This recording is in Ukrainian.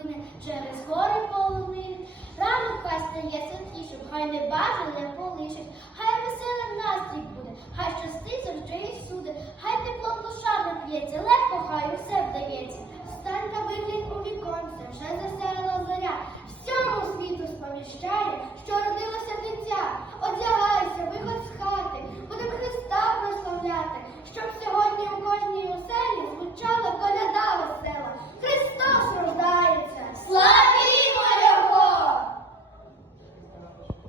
сплине через гори полонин. Ранок хай є світлішим, хай не бажане полишить, хай веселим настрій буде, хай щастить завжди і всюди, хай тепло душа не п'ється, легко хай усе вдається. Встань та вигляд у віконце, вже засяяла зоря. Всьому світу сповіщає, що родилося дитя. Одягайся, виходь з хати, будемо Христа прославляти, щоб